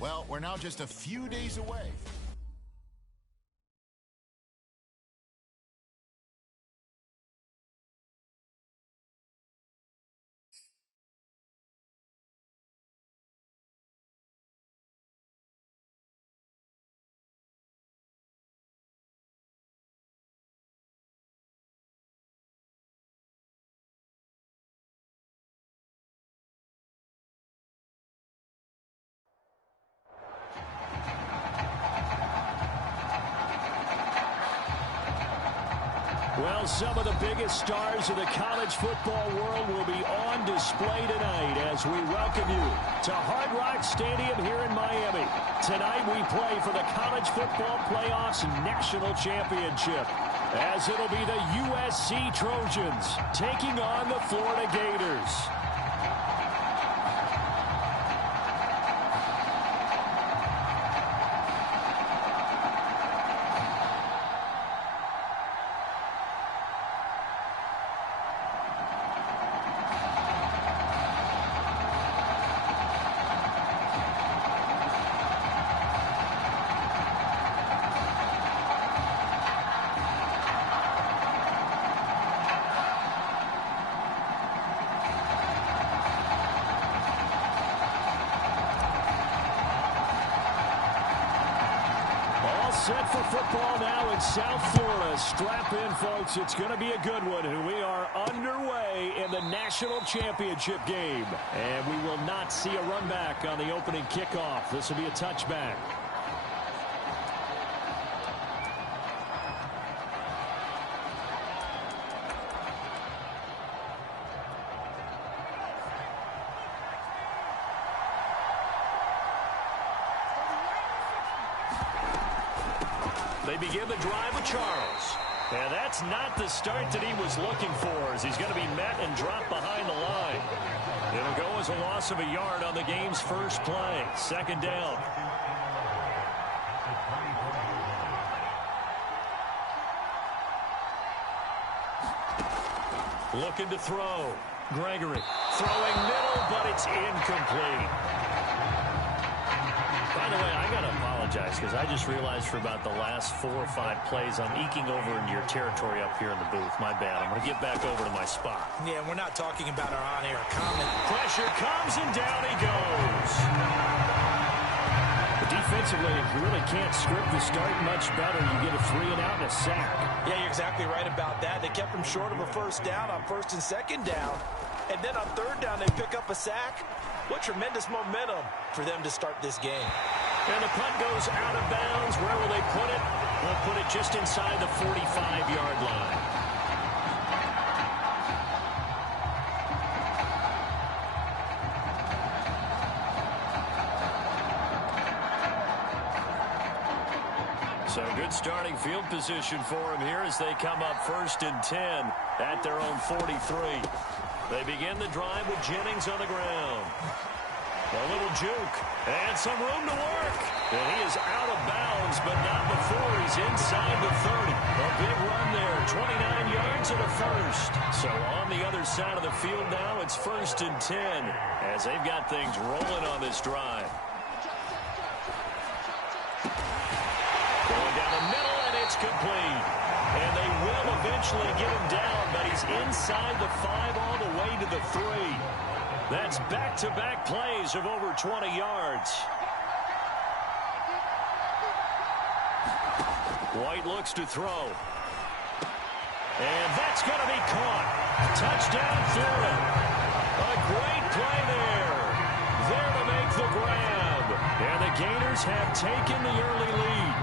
Well, we're now just a few days away. Well, some of the biggest stars of the college football world will be on display tonight as we welcome you to Hard Rock Stadium here in Miami. Tonight we play for the College Football Playoffs National Championship, as it'll be the USC Trojans taking on the Florida Gators. Set for football now in South Florida. Strap in, folks. It's going to be a good one. We are underway in the national championship game. And we will not see a run back on the opening kickoff. This will be a touchback. They begin the drive with Charles. And that's not the start that he was looking for, as he's going to be met and dropped behind the line. It'll go as a loss of a yard on the game's first play. Second down. Looking to throw. Gregory throwing middle, but it's incomplete. By the way, I got to apologize because I just realized for about the last 4 or 5 plays I'm eking over into your territory up here in the booth. My bad. I'm going to get back over to my spot. Yeah, we're not talking about our on-air comment. Pressure comes and down he goes. But defensively, you really can't script the start much better. You get a 3 and out and a sack. Yeah, you're exactly right about that. They kept him short of a first down on first and second down. And then on third down, they pick up a sack. What tremendous momentum for them to start this game. And the punt goes out of bounds. Where will they put it? They'll put it just inside the 45-yard line. So good starting field position for them here as they come up first and 10 at their own 43. They begin the drive with Jennings on the ground. A little juke and some room to work. And he is out of bounds, but not before he's inside the 30. A big run there, 29 yards and a first. So on the other side of the field now, it's first and 10 as they've got things rolling on this drive. Going down the middle, and it's complete. And they will eventually get him down, but he's inside the 5 all the way to the 3. That's back-to-back plays of over 20 yards. White looks to throw. And that's going to be caught. Touchdown, Florida. A great play there. There to make the grab. And the Gators have taken the early lead.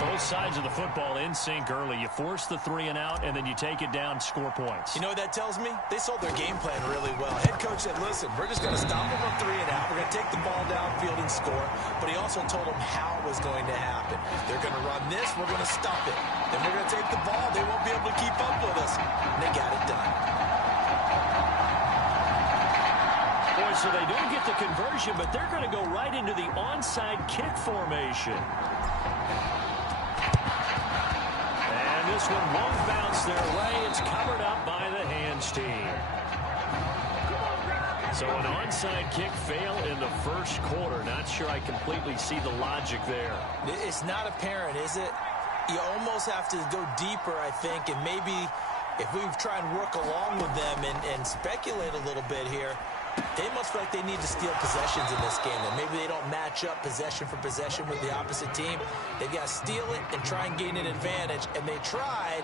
Both sides of the football in sync early. You force the 3 and out, and then you take it down, score points. You know what that tells me? They sold their game plan really well. Head coach said, listen, we're just going to stop them on 3 and out. We're going to take the ball downfield and score. But he also told them how it was going to happen. They're going to run this. We're going to stop it. Then we're going to take the ball. They won't be able to keep up with us. And they got it done. Boy, so they don't get the conversion, but they're going to go right into the onside kick formation. This one won't bounce their way. It's covered up by the hands team. So an onside kick fail in the first quarter. Not sure I completely see the logic there. It's not apparent, is it? You almost have to go deeper, I think, and maybe if we try and work along with them and speculate a little bit here, they must feel like they need to steal possessions in this game. And maybe they don't match up possession for possession with the opposite team. They've got to steal it and try and gain an advantage. And they tried.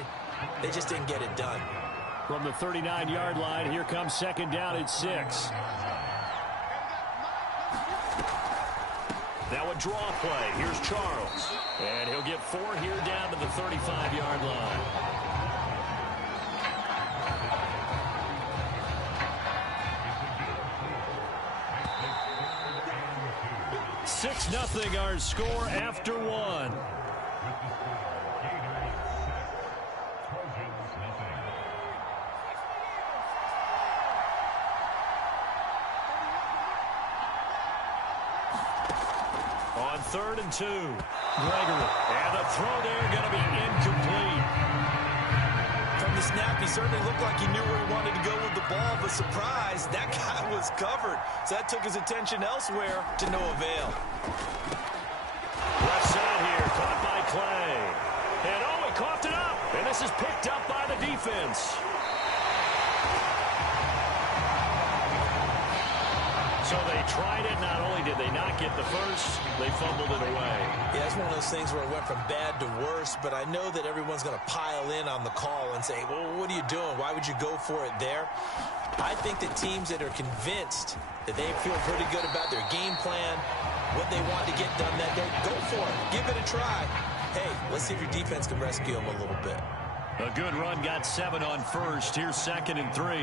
They just didn't get it done. From the 39-yard line, here comes second down at 6. Now a draw play. Here's Charles. And he'll get 4 here down to the 35-yard line. 6-0 our score after 1. On 3rd and 2. Gregory. And the throw there going to be incomplete. From the snap, he certainly looked like he knew where he wanted to go with the ball, but surprise, that guy was covered. So that took his attention elsewhere to no avail. Left side here, caught by Clay. And oh, he coughed it up. And this is picked up by the defense. So they tried it. Not only did they not get the first, they fumbled it away. Yeah, it's one of those things where it went from bad to worse, but I know that everyone's going to pile in on the call and say, well, what are you doing? Why would you go for it there? I think that teams that are convinced that they feel pretty good about their game plan, what they want to get done that day, go for it. Give it a try. Hey, let's see if your defense can rescue them a little bit. A good run, got 7 on first. Here's 2nd and 3.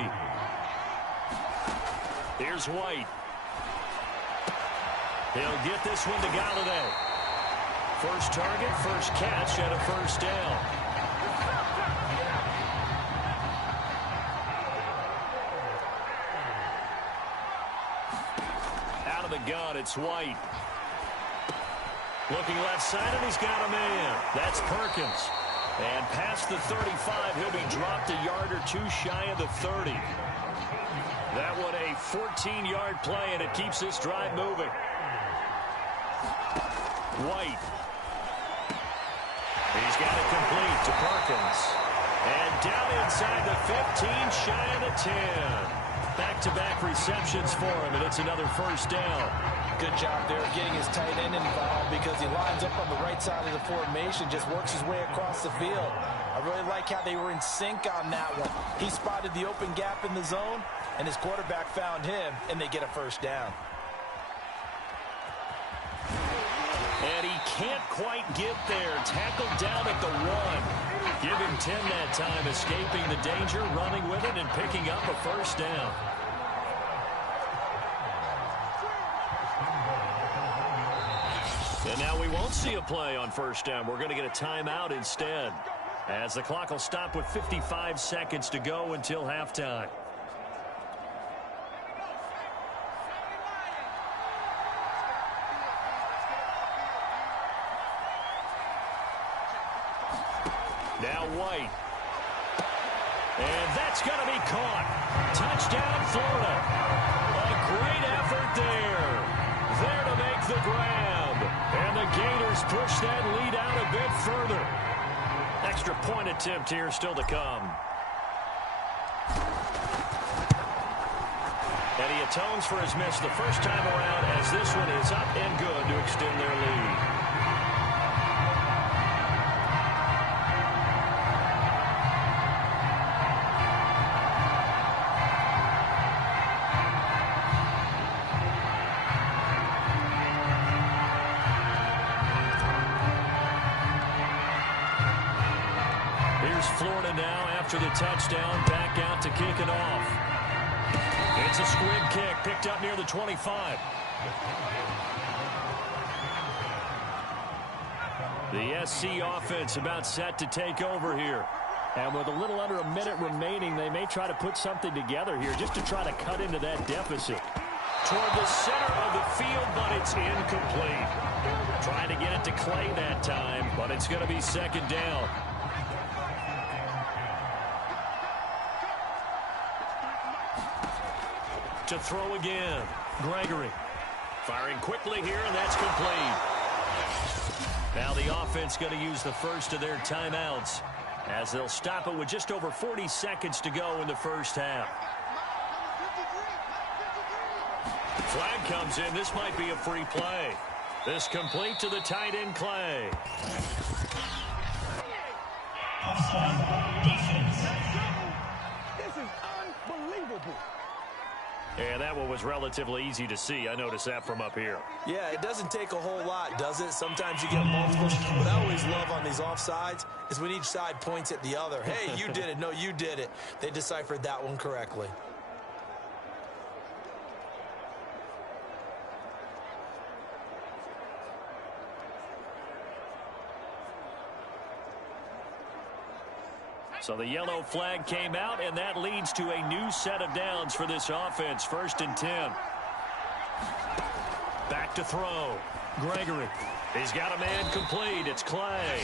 Here's White. He'll get this one to Galladay. First target, first catch, and a first down. Out of the gun, it's White. Looking left side, and he's got a man. That's Perkins. And past the 35, he'll be dropped a yard or 2 shy of the 30. That one a 14-yard play, and it keeps this drive moving. White. He's got it complete to Perkins. And down inside the 15, shy of the 10. Back-to-back receptions for him, and it's another first down. Good job there getting his tight end involved because he lines up on the right side of the formation, just works his way across the field. I really like how they were in sync on that one. He spotted the open gap in the zone, and his quarterback found him, and they get a first down. And he can't quite get there. Tackled down at the 1. Give him 10 that time, escaping the danger, running with it, and picking up a first down. And now we won't see a play on first down. We're going to get a timeout instead, as the clock will stop with 55 seconds to go until halftime. Now White. And that's going to be caught. Touchdown, Florida. A great effort there. There to make the grab. And the Gators push that lead out a bit further. Extra point attempt here still to come. And he atones for his miss the first time around, as this one is up and good to extend their lead. Florida now after the touchdown, back out to kick it off. It's a squib kick picked up near the 25. The SC offense about set to take over here. And with a little under a minute remaining, they may try to put something together here just to try to cut into that deficit. Toward the center of the field, but it's incomplete. Trying to get it to Clay that time, but it's going to be second down. To throw again. Gregory. Firing quickly here, and that's complete. Now the offense going to use the first of their timeouts as they'll stop it with just over 40 seconds to go in the first half. Flag comes in. This might be a free play. This complete to the tight end, Clay. This is unbelievable. And that one was relatively easy to see. I noticed that from up here. Yeah, it doesn't take a whole lot, does it? Sometimes you get multiple. What I always love on these offsides is when each side points at the other. Hey, you did it. No, you did it. They deciphered that one correctly. So the yellow flag came out, and that leads to a new set of downs for this offense. 1st and 10. Back to throw. Gregory. He's got a man complete. It's Clay.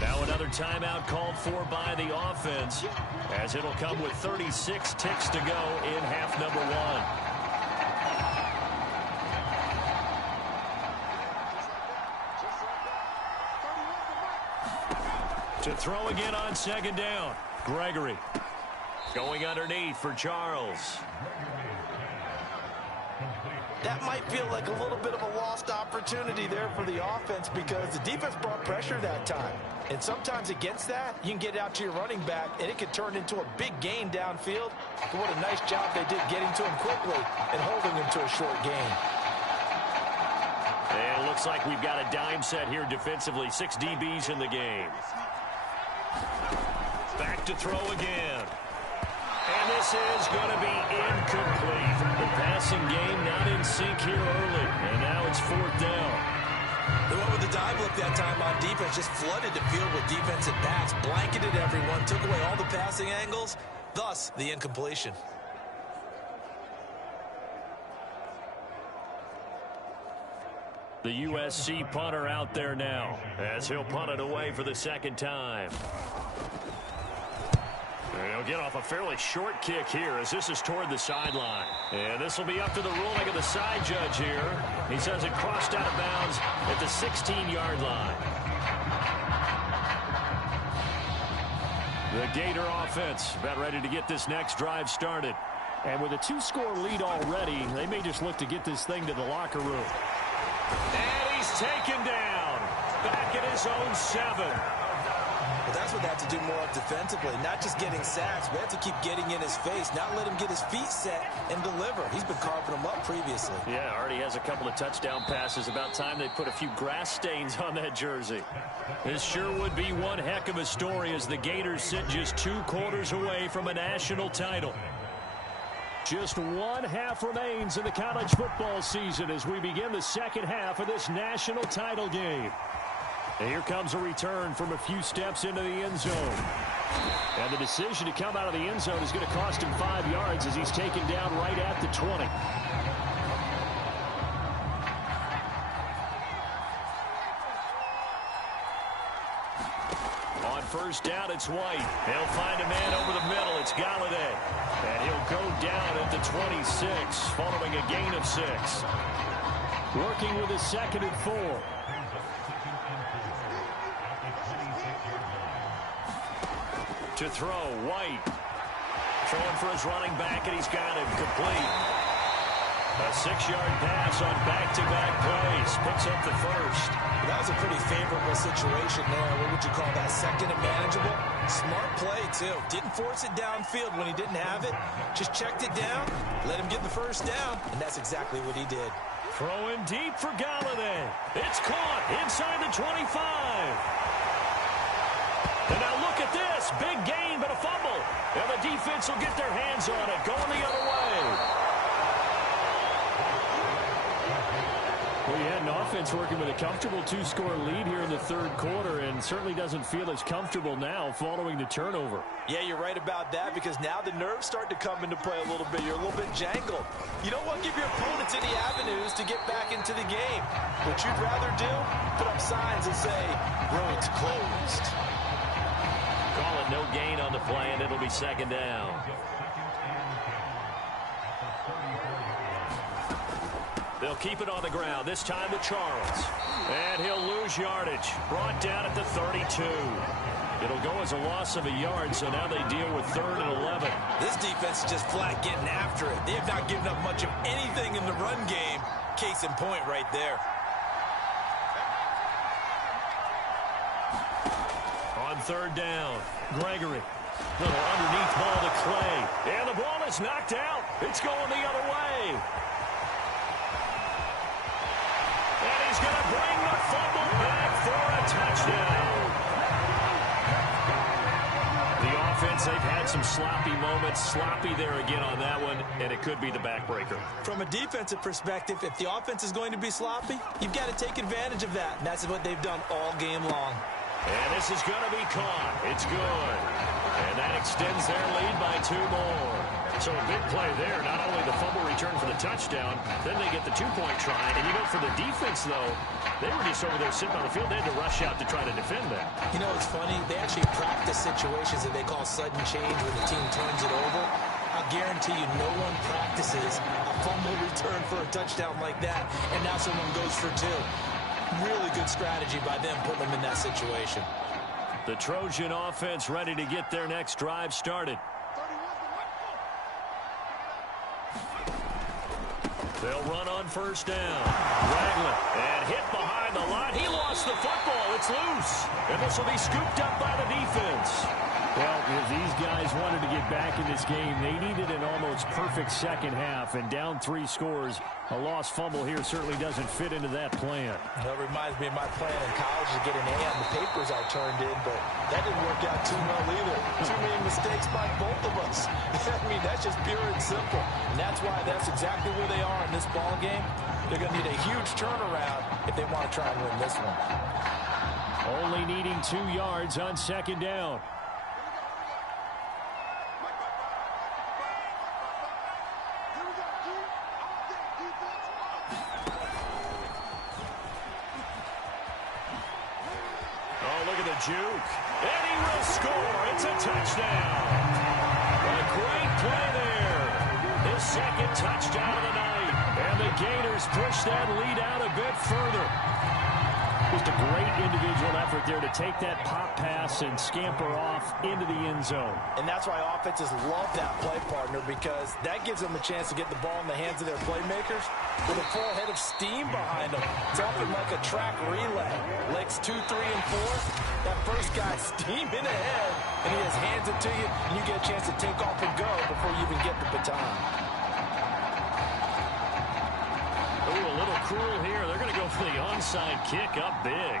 Now another timeout called for by the offense, as it'll come with 36 ticks to go in half number 1. To throw again on 2nd down. Gregory going underneath for Charles. That might feel like a little bit of a lost opportunity there for the offense because the defense brought pressure that time. And sometimes against that, you can get out to your running back, and it could turn into a big gain downfield. But what a nice job they did getting to him quickly and holding him to a short gain. And it looks like we've got a dime set here defensively. 6 DBs in the game. Back to throw again. And this is going to be incomplete. The passing game not in sync here early. And now it's 4th down. They went with the dive look that time on defense. Just flooded the field with defensive backs. Blanketed everyone. Took away all the passing angles. Thus, the incompletion. The USC punter out there now as he'll punt it away for the 2nd time. And he'll get off a fairly short kick here as this is toward the sideline. And this will be up to the ruling of the side judge here. He says it crossed out of bounds at the 16-yard line. The Gator offense about ready to get this next drive started. And with a 2-score lead already, they may just look to get this thing to the locker room. And he's taken down back at his own 7. But that's what they have to do more of defensively, not just getting sacks. We have to keep getting in his face, not let him get his feet set and deliver. He's been carving them up previously. Yeah, already has a couple of touchdown passes. About time they put a few grass stains on that jersey. This sure would be one heck of a story as the Gators sit just 2 quarters away from a national title. Just 1 half remains in the college football season as we begin the 2nd half of this national title game. And here comes a return from a few steps into the end zone. And the decision to come out of the end zone is going to cost him 5 yards as he's taken down right at the 20. On 1st down, it's White. He'll find a man over the middle. It's Galladay. And he'll go down at the 26 following a gain of 6. Working with a 2nd and 4. To throw, White. Throwing for his running back, and he's got him complete. A 6-yard pass on back-to-back plays. Picks up the 1st. That was a pretty favorable situation there. What would you call that? 2nd and manageable? Smart play, too. Didn't force it downfield when he didn't have it. Just checked it down, let him get the 1st down, and that's exactly what he did. Throwing deep for Galladay. It's caught inside the 25. And now look at this. Big gain, but a fumble. And the defense will get their hands on it, going the other way. Well, you had an offense working with a comfortable 2-score lead here in the 3rd quarter and certainly doesn't feel as comfortable now following the turnover. Yeah, you're right about that because now the nerves start to come into play a little bit. You're a little bit jangled. You don't want to give your opponents any avenues to get back into the game. What you'd rather do, put up signs and say, road's closed. Call it no gain on the play, and it'll be 2nd down. They'll keep it on the ground, this time to Charles. And he'll lose yardage. Brought down at the 32. It'll go as a loss of a yard, so now they deal with 3rd and 11. This defense is just flat getting after it. They have not given up much of anything in the run game. Case in point right there. On 3rd down, Gregory. Little underneath ball to Clay. And the ball is knocked out. It's going the other way. And he's going to bring the fumble back for a touchdown. The offense, they've had some sloppy moments. Sloppy there again on that one, and it could be the backbreaker. From a defensive perspective, if the offense is going to be sloppy, you've got to take advantage of that. And that's what they've done all game long. And this is going to be caught. It's good. And that extends their lead by 2 more. So a big play there. Not only the fumble return for the touchdown, then they get the 2-point try. And, you know, for the defense, though, they were just over there sitting on the field. They had to rush out to try to defend that. You know, it's funny. They actually practice situations that they call sudden change when the team turns it over. I'll guarantee you no one practices a fumble return for a touchdown like that, and now someone goes for 2. Really good strategy by them putting them in that situation. The Trojan offense ready to get their next drive started. They'll run on 1st down. Ragland, and hit behind the line. He lost the football. It's loose. And this will be scooped up by the defense. Well, if these guys wanted to get back in this game, they needed an almost perfect second half. And down 3 scores, a lost fumble here certainly doesn't fit into that plan. That reminds me of my plan in college to get an A on the papers I turned in, but that didn't work out too well either. Too many mistakes by both of us. I mean, that's just pure and simple. And that's why that's exactly where they are in this ball game. They're going to need a huge turnaround if they want to try and win this one. Only needing 2 yards on 2nd down. Juke, and he will score. It's a touchdown. A great play there. His 2nd touchdown of the night. And the Gators push that lead out a bit further. Just a great individual effort there to take that pop pass and scamper off into the end zone. And that's why offenses love that play, partner, because that gives them a chance to get the ball in the hands of their playmakers with a full head of steam behind them. It's often like a track relay. Legs 2, 3, and 4. That first guy steaming ahead, and he just hands it to you, and you get a chance to take off and go before you even get the baton. Ooh, a little cruel here. They're going to go for the onside kick up big.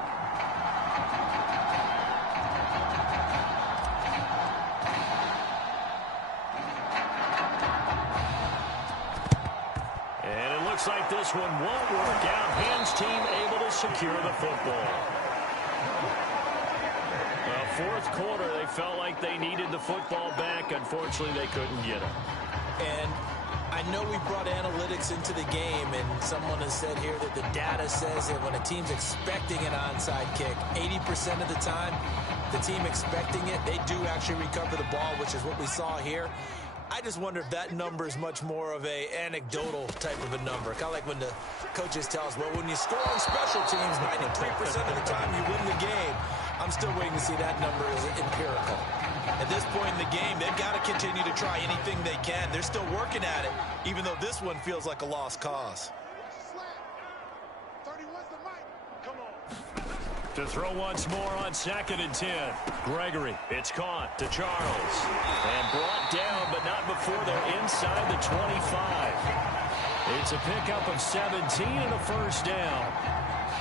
And it looks like this one won't work out. Hams team able to secure the football. 4th quarter, they felt like they needed the football back. Unfortunately, they couldn't get it. And I know we brought analytics into the game, and someone has said here that the data says that when a team's expecting an onside kick, 80% of the time, the team expecting it, they do actually recover the ball, which is what we saw here. I just wonder if that number is much more of a anecdotal type of a number. Kind of like when the coaches tell us, well, when you score on special teams, 93% of the time you win the game. I'm still waiting to see that number is empirical. At this point in the game, they've got to continue to try anything they can. They're still working at it, even though this one feels like a lost cause. To throw once more on 2nd and 10. Gregory, it's caught to Charles. And brought down, but not before they're inside the 25. It's a pickup of 17 and a 1st down.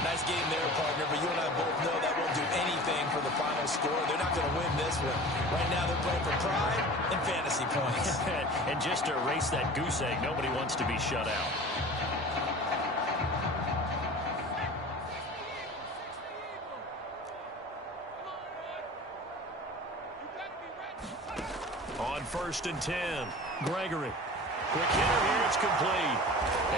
Nice game there, partner, but you and I both know that won't do anything for the final score. They're not going to win this one. Right now they're playing for pride and fantasy points. And just to erase that goose egg, nobody wants to be shut out. On 1st and 10, Gregory. Quick hitter here, it's complete.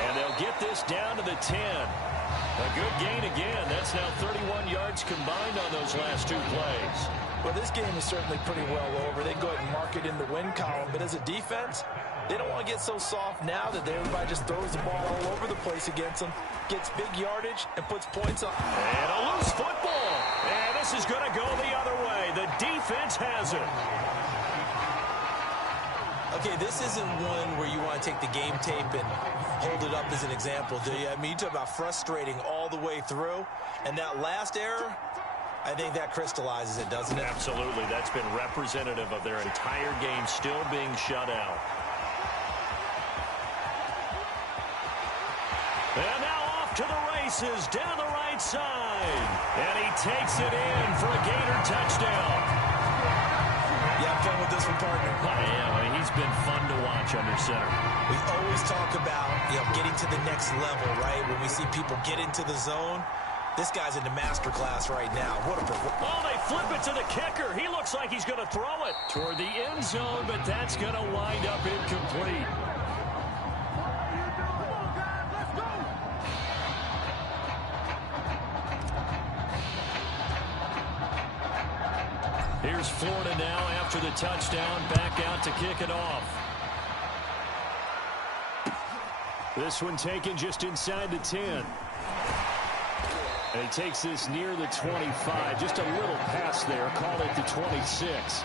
And they'll get this down to the 10. A good gain again. That's now 31 yards combined on those last two plays. Well, this game is certainly pretty well over. They can go ahead and mark it in the win column. But as a defense, they don't want to get so soft now that everybody just throws the ball all over the place against them, gets big yardage, and puts points on. And a loose football. And this is going to go the other way. The defense has it. Okay, this isn't one where you want to take the game tape and hold it up as an example, do you? I mean, you talk about frustrating all the way through. And that last error, I think that crystallizes it, doesn't it? Absolutely. That's been representative of their entire game still being shut out. And now off to the races down the right side. And he takes it in for a Gator touchdown. You have fun with this one, partner? I am. I mean, he's been fun to watch under center. We always talk about, getting to the next level, right? When we see people get into the zone, this guy's in the master class right now. What a performance. Oh, they flip it to the kicker. He looks like he's going to throw it toward the end zone, but that's going to wind up incomplete. Here's Florida now after the touchdown, back out to kick it off. This one taken just inside the 10. And he takes this near the 25, just a little past there, call it the 26.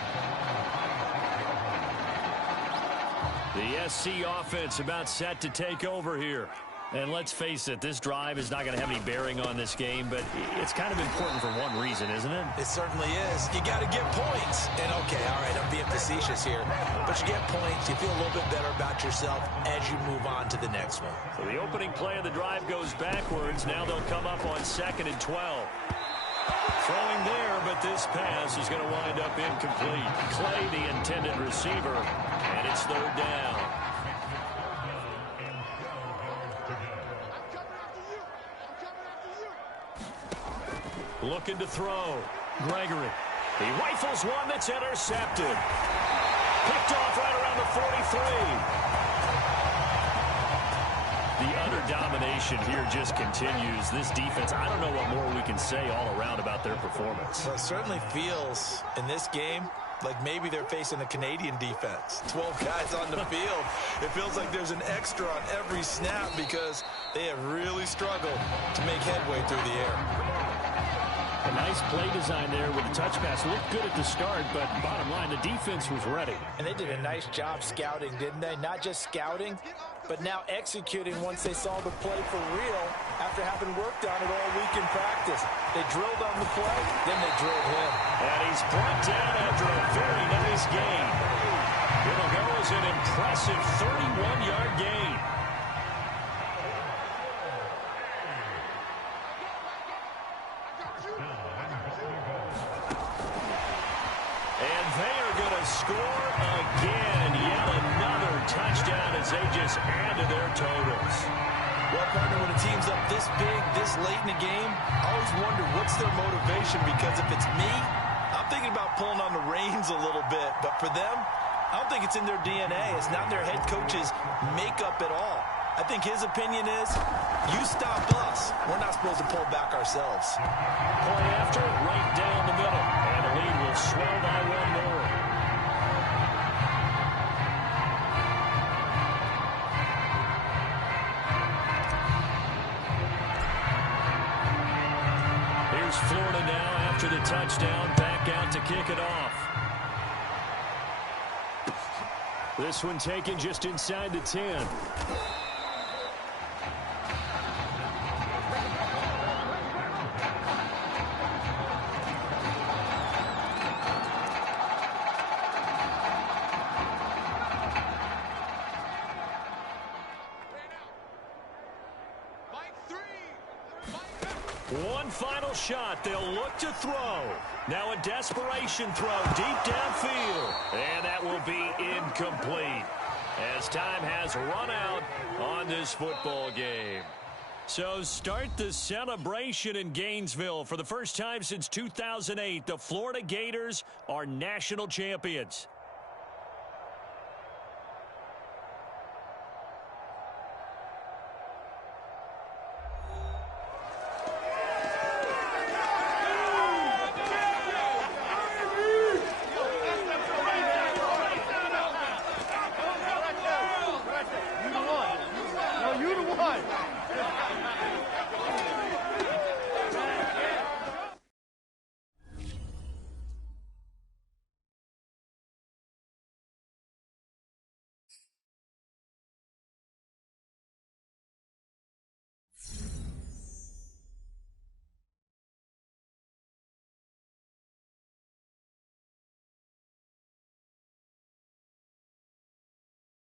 The SC offense about set to take over here. And let's face it, this drive is not going to have any bearing on this game, but it's kind of important for one reason, isn't it? It certainly is. You got to get points. And, okay, all right, I'm being facetious here. But you get points, you feel a little bit better about yourself as you move on to the next one. So the opening play of the drive goes backwards. Now they'll come up on 2nd and 12. Throwing there, but this pass is going to wind up incomplete. Clay, the intended receiver, and it's 3rd down. Looking to throw. Gregory. He rifles one that's intercepted. Picked off right around the 43. The utter domination here just continues. This defense, I don't know what more we can say all around about their performance. Well, it certainly feels in this game like maybe they're facing a Canadian defense. 12 guys on the field. It feels like there's an extra on every snap because they have really struggled to make headway through the air. A nice play design there with the touch pass. Looked good at the start, but bottom line, the defense was ready. And they did a nice job scouting, didn't they? Not just scouting, but now executing once they saw the play for real after having worked on it all week in practice. They drilled on the play, then they drilled him. And he's brought down after a very nice gain. It'll go as an impressive 31-yard gain. Score again. Yet another touchdown as they just add to their totals. Well, partner, when a team's up this big, this late in the game, I always wonder what's their motivation, because if it's me, I'm thinking about pulling on the reins a little bit. But for them, I don't think it's in their DNA. It's not in their head coach's makeup at all. I think his opinion is, you stop us. We're not supposed to pull back ourselves. Play after, right down the middle. And the lead will swell by one more. Florida now after the touchdown, back out to kick it off. This one taken just inside the 10. One final shot. They'll look to throw. Now a desperation throw deep downfield. And that will be incomplete as time has run out on this football game. So start the celebration in Gainesville. For the first time since 2008, the Florida Gators are national champions.